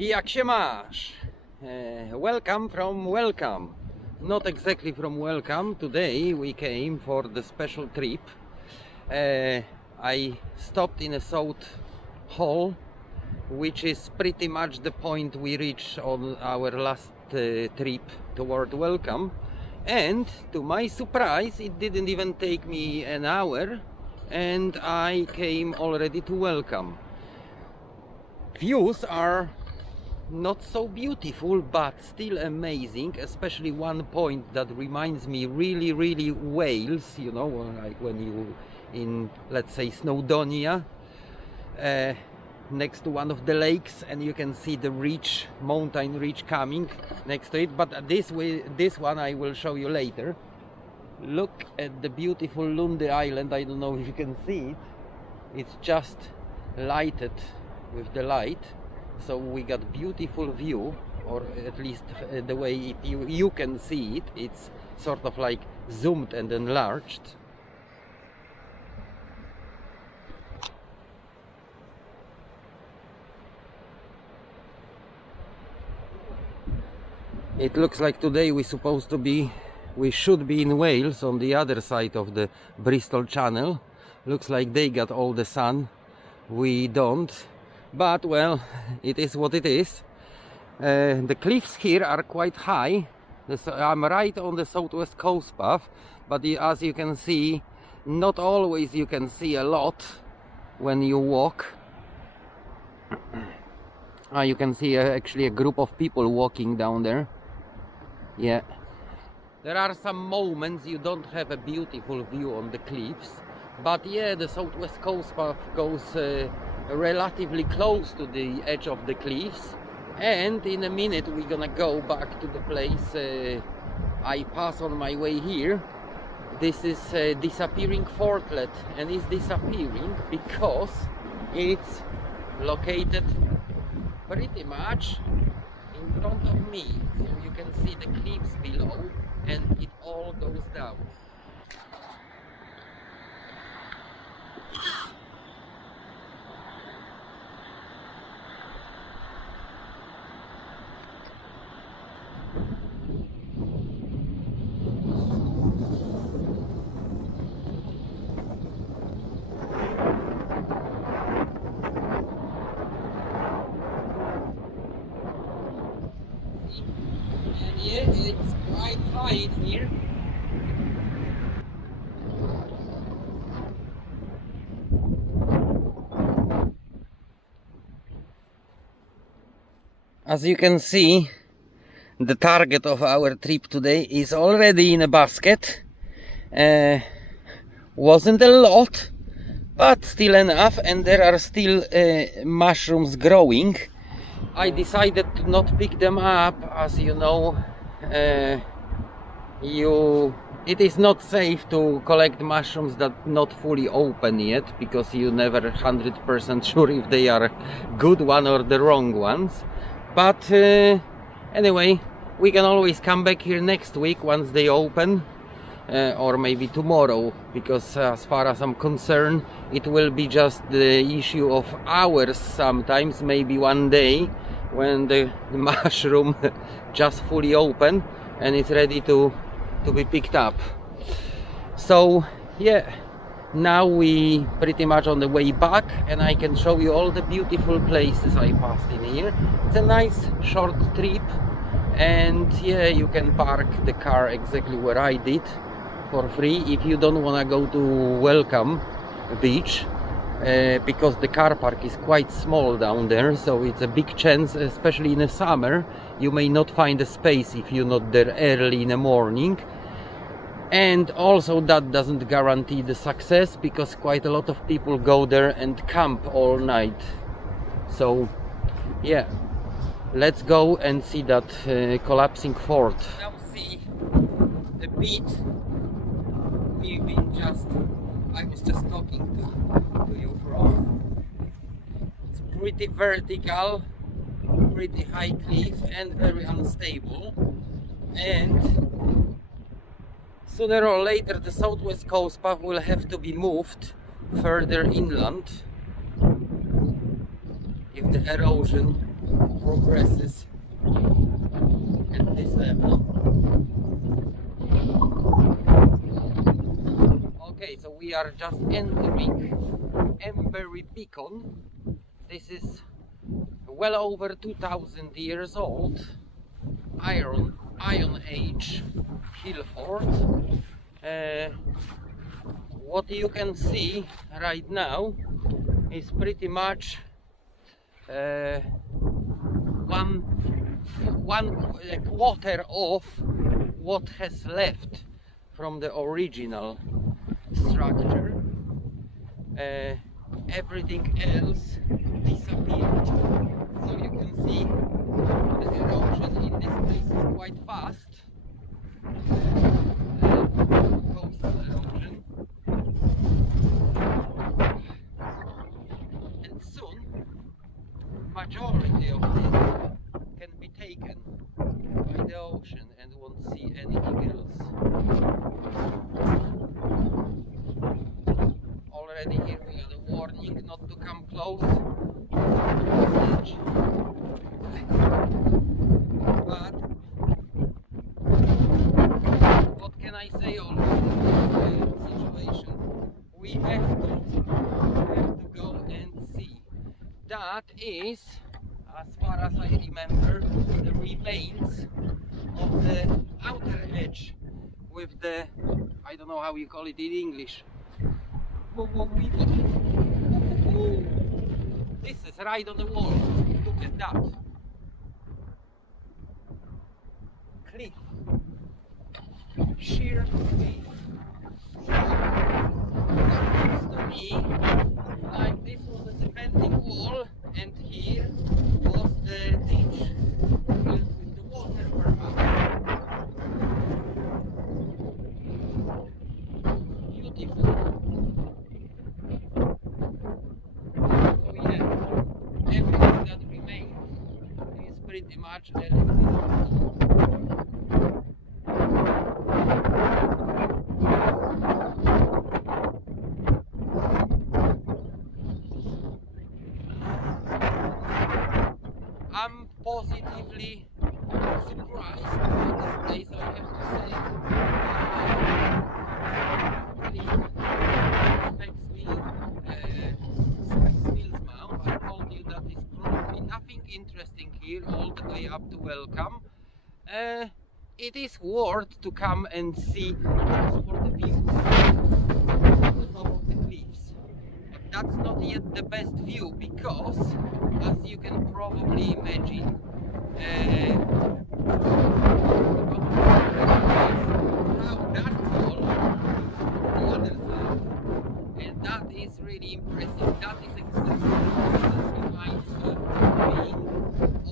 Jak się masz? Welcome from welcome. Not exactly from welcome. Today we came for the special trip. I stopped in a South Hall, which is pretty much the point we reached on our last trip toward welcome. And to my surprise, it didn't even take me an hour and I came already to welcome. Views are not so beautiful, but still amazing, especially one point that reminds me really Wales, you know, like when you in, let's say, Snowdonia, next to one of the lakes, and you can see the ridge, mountain ridge coming next to it. But this one I will show you later. Look at the beautiful Lundy Island. I don't know if you can see it. It's just lighted with the light, so we got beautiful view, or at least the way you can see it. It's sort of like zoomed and enlarged. It looks like today we should be in Wales, on the other side of the Bristol Channel. Looks like they got all the sun, we don't. But well, it is what it is. The cliffs here are quite high. I'm right on the southwest coast path, but as you can see, not always you can see a lot when you walk. You can see actually a group of people walking down there. Yeah, there are some moments you don't have a beautiful view on the cliffs, but yeah, the southwest coast path goes relatively close to the edge of the cliffs, and in a minute we're gonna go back to the place I pass on my way here. This is Disappearing Fortlet, and it's disappearing because it's located pretty much in front of me, so you can see the cliffs below and it all goes down. And yeah, it's quite high in here. As you can see, the target of our trip today is already in a basket. Wasn't a lot, but still enough, and there are still mushrooms growing. I decided to not pick them up, as you know, it is not safe to collect mushrooms that not fully open yet, because you never 100% sure if they are good one or the wrong ones. But anyway, we can always come back here next week once they open, or maybe tomorrow, because as far as I'm concerned, it will be just the issue of hours sometimes, maybe one day, when the mushroom just fully open and it's ready to be picked up. So yeah, now we pretty much on the way back, and I can show you all the beautiful places I passed in here. It's a nice short trip, and yeah, you can park the car exactly where I did for free if you don't want to go to Welcome Beach, because the car park is quite small down there, so it's a big chance, especially in the summer, you may not find a space if you're not there early in the morning. And also that doesn't guarantee the success, because quite a lot of people go there and camp all night. So yeah, let's go and see that collapsing fort. Now see the beat I was just talking to you from. It's pretty vertical, pretty high cliff, and very unstable, and sooner or later the southwest coast path will have to be moved further inland if the erosion progresses at this level. Okay, so we are just entering Embery Beacon. This is well over 2000 years old, Iron Age hill fort. What you can see right now is pretty much one quarter of what has left from the original structure. Everything else disappeared. So you can see the erosion in this place is quite fast. Coastal erosion. And soon, majority of this can be taken by the ocean and won't see anything else. Already here we got a warning not to come close to the edge. But what can I say always in this situation? We have to go and see. That is, as far as I remember, the remains of the outer edge with the, I don't know how you call it in English. This is right on the wall. Look at that. Cliff. Sheer cliff. Looks to me like this was a defending wall, and here was the ditch filled with the water perhaps. Beautiful. So yeah, everything that remains is pretty much everything. I'm positively surprised by this place, I have to say. Spexmills Mount. I told you that is probably nothing interesting here all the way up to Welcome. It is worth to come and see just for the views on the top of the cliffs. But that's not yet the best view because, as you can probably imagine, how that wall looks from the other side. And that is really impressive. That is exactly what reminds me being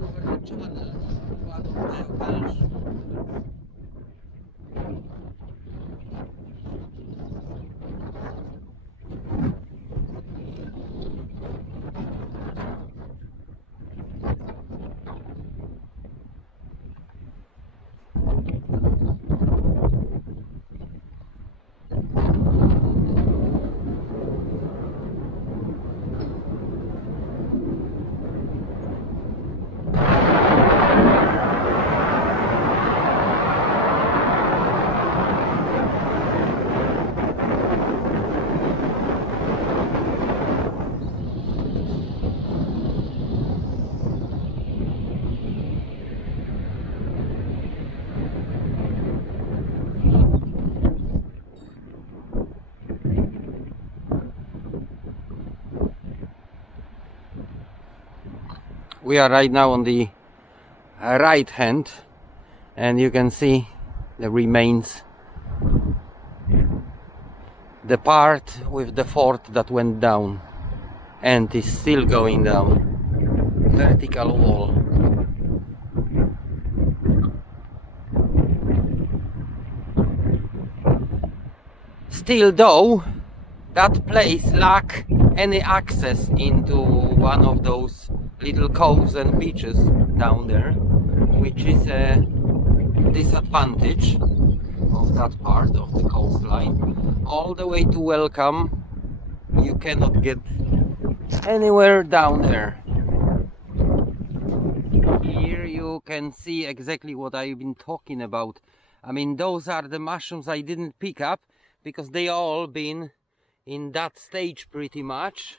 over the channel in one of the Welsh mountains. We are right now on the right hand, and you can see the remains, the part with the fort that went down and is still going down. Vertical wall. Still though, that place lacks any access into one of those little coves and beaches down there, which is a disadvantage of that part of the coastline. All the way to Welcome, you cannot get anywhere down there. you can see exactly what I've been talking about. I mean, those are the mushrooms I didn't pick up because they all been in that stage pretty much.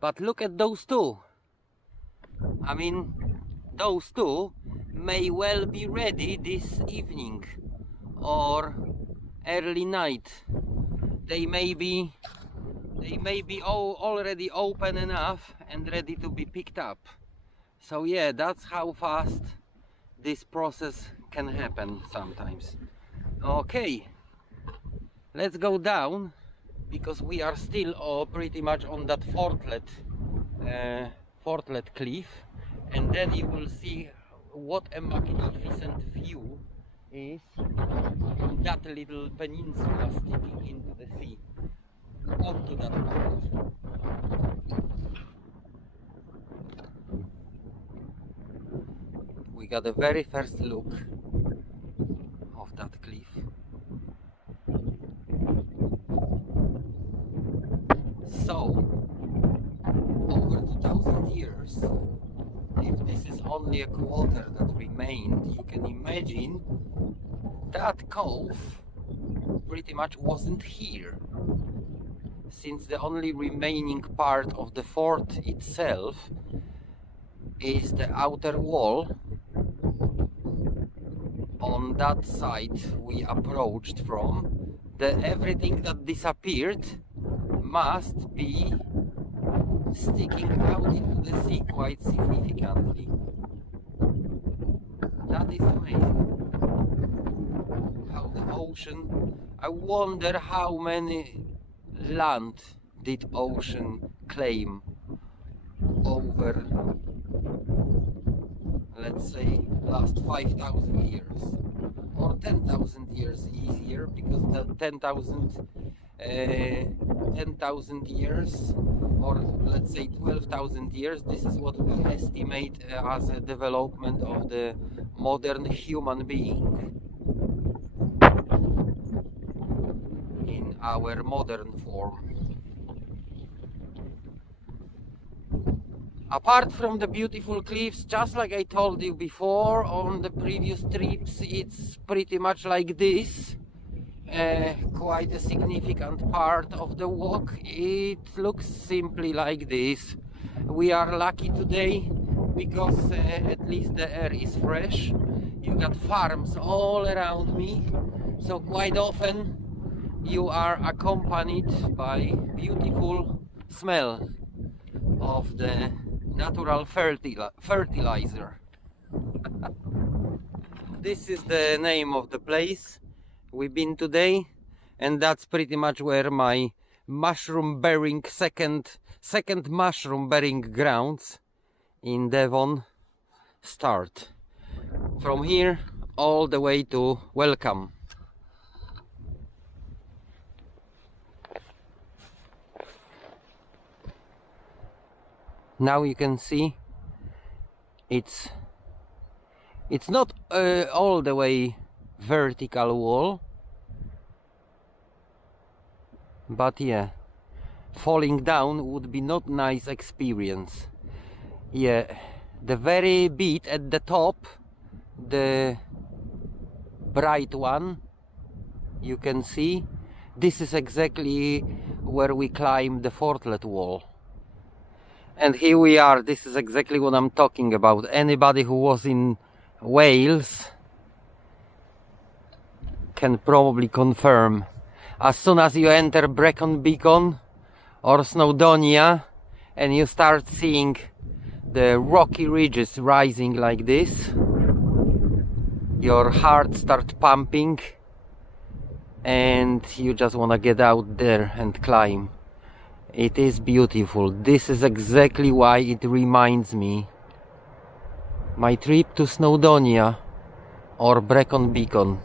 But look at those two. I mean, those two may well be ready this evening or early night. They may be already open enough and ready to be picked up. So yeah, that's how fast this process can happen sometimes. Okay, let's go down because we are still pretty much on that Fortlet cliff, and then you will see what a magnificent view is from that little peninsula sticking into the sea onto that port. We got the very first look of that cliff. So, over 2,000 years, if this is only a quarter that remained, you can imagine that cove pretty much wasn't here, since the only remaining part of the fort itself is the outer wall. On that side we approached from, everything that disappeared must be sticking out into the sea quite significantly. That is amazing. How the ocean, I wonder how many land did ocean claim over, let's say, last 5,000 years or 10,000 years easier, because the 10,000 years, or let's say 12,000 years, this is what we estimate as a development of the modern human being in our modern form. Apart from the beautiful cliffs, just like I told you before on the previous trips, it's pretty much like this. Quite a significant part of the walk. It looks simply like this. We are lucky today because at least the air is fresh. You got farms all around me, so quite often you are accompanied by beautiful smell of the natural fertilizer. This is the name of the place we've been today, and that's pretty much where my mushroom bearing second mushroom bearing grounds in Devon start. From here all the way to Welcome. Now you can see it's not all the way vertical wall, but yeah, falling down would be not nice experience. Yeah, the very bit at the top, the bright one, you can see, this is exactly where we climbed the Fortlet wall. And here we are. This is exactly what I'm talking about. Anybody who was in Wales can probably confirm. As soon as you enter Brecon Beacon or Snowdonia and you start seeing the rocky ridges rising like this, your heart starts pumping and you just want to get out there and climb. It is beautiful. This is exactly why it reminds me my trip to Snowdonia or Brecon Beacon.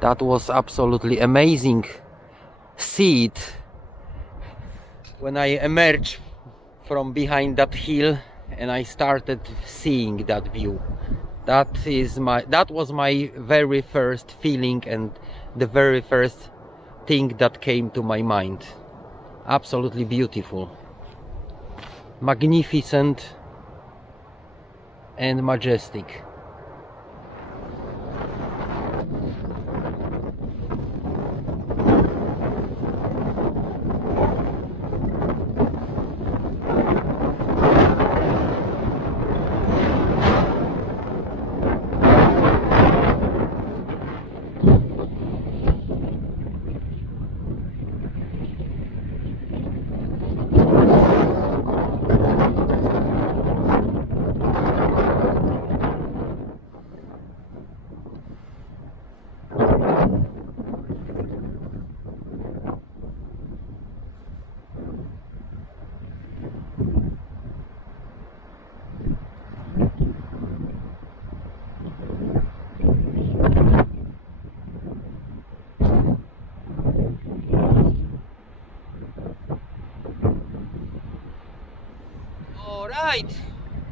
That was absolutely amazing. See it when I emerged from behind that hill and I started seeing that view. That was my very first feeling and the very first thing that came to my mind. Absolutely beautiful. magnificent and majestic.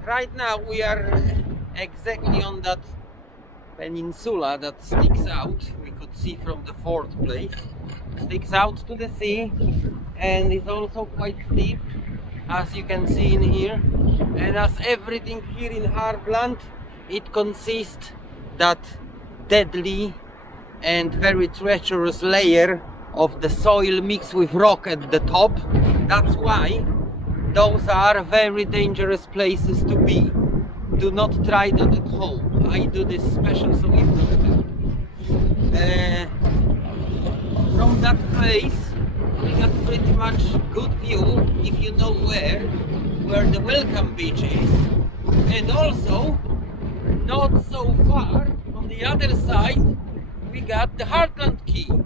Right now we are exactly on that peninsula that sticks out. We could see from the fourth place. Sticks out to the sea and is also quite steep, as you can see in here. And as everything here in Heartland, it consists that deadly and very treacherous layer of the soil mixed with rock at the top. That's why those are very dangerous places to be. Do not try that at home. I do this special so it doesn't happen. From that place we got pretty much good view, if you know where the Welcome Beach is, and also not so far on the other side we got the Heartland Quay.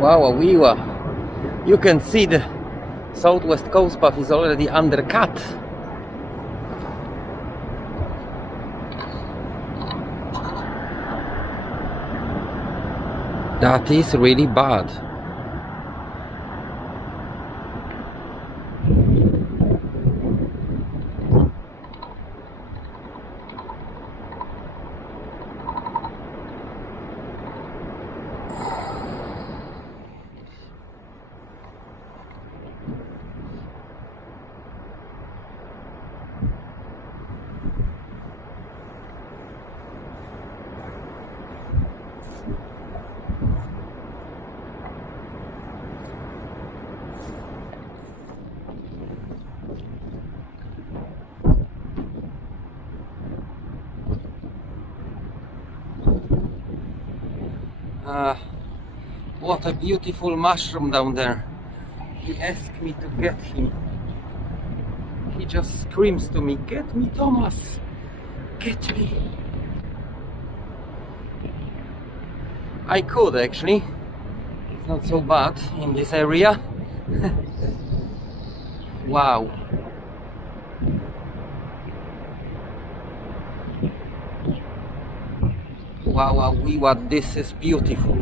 Wow, you can see the Southwest Coast Path is already undercut. That is really bad. What a beautiful mushroom down there. He asked me to get him. He just screams to me, "Get me, Thomas! Get me!" I could actually. It's not so bad in this area. Wow. Wow, wow, what this is beautiful.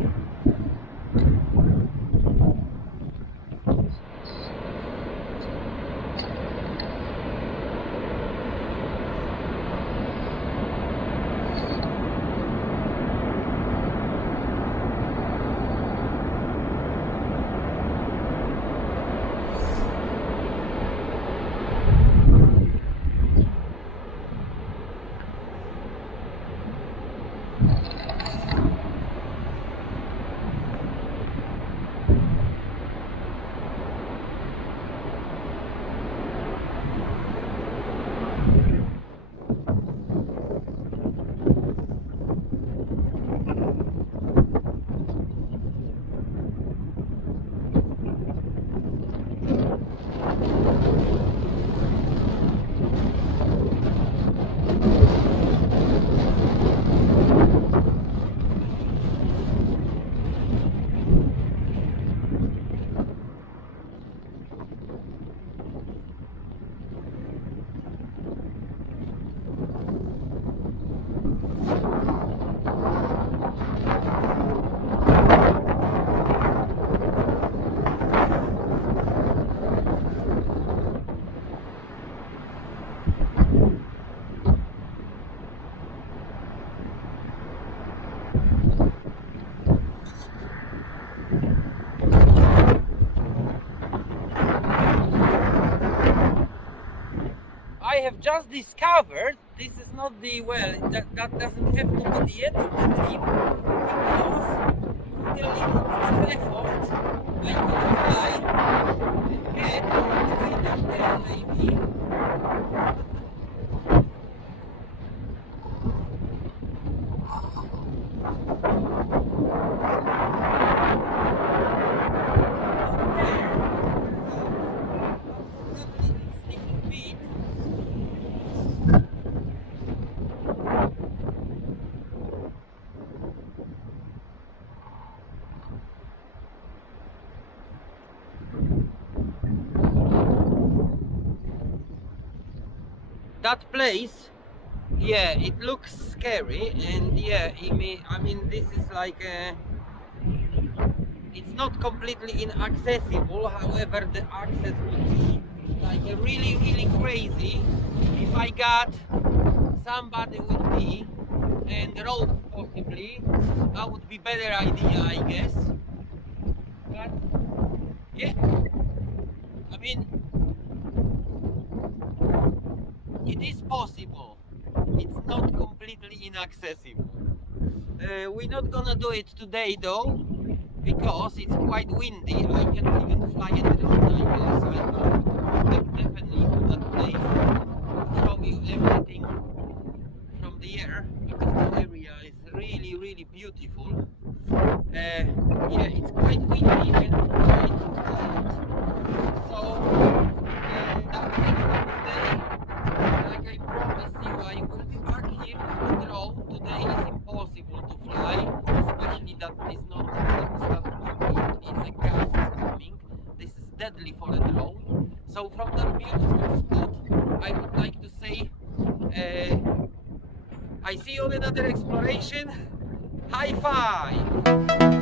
I have just discovered this is not the well, that doesn't have to be the end of the trip because with a little bit of effort I can fly ahead of the there maybe. That place, yeah, it looks scary, and yeah, I mean this is like it's not completely inaccessible. However, the access would be like really, really crazy if I got somebody with me and rope possibly. That would be better idea, I guess. But yeah, I mean, it is possible. It's not completely inaccessible. We're not gonna do it today though, because it's quite windy. I can't even fly a drone, I guess. I will have to come back definitely to that place to show you everything from the air, because the area is really, really beautiful. Yeah, it's quite windy and quite cold. So that's it for today. Like I promised you, I will be back here with the drone. Today is impossible to fly, especially that is not a constant wind, it's a gust coming. This is deadly for a drone. So from that beautiful spot, I would like to say, I see you on another exploration. High five!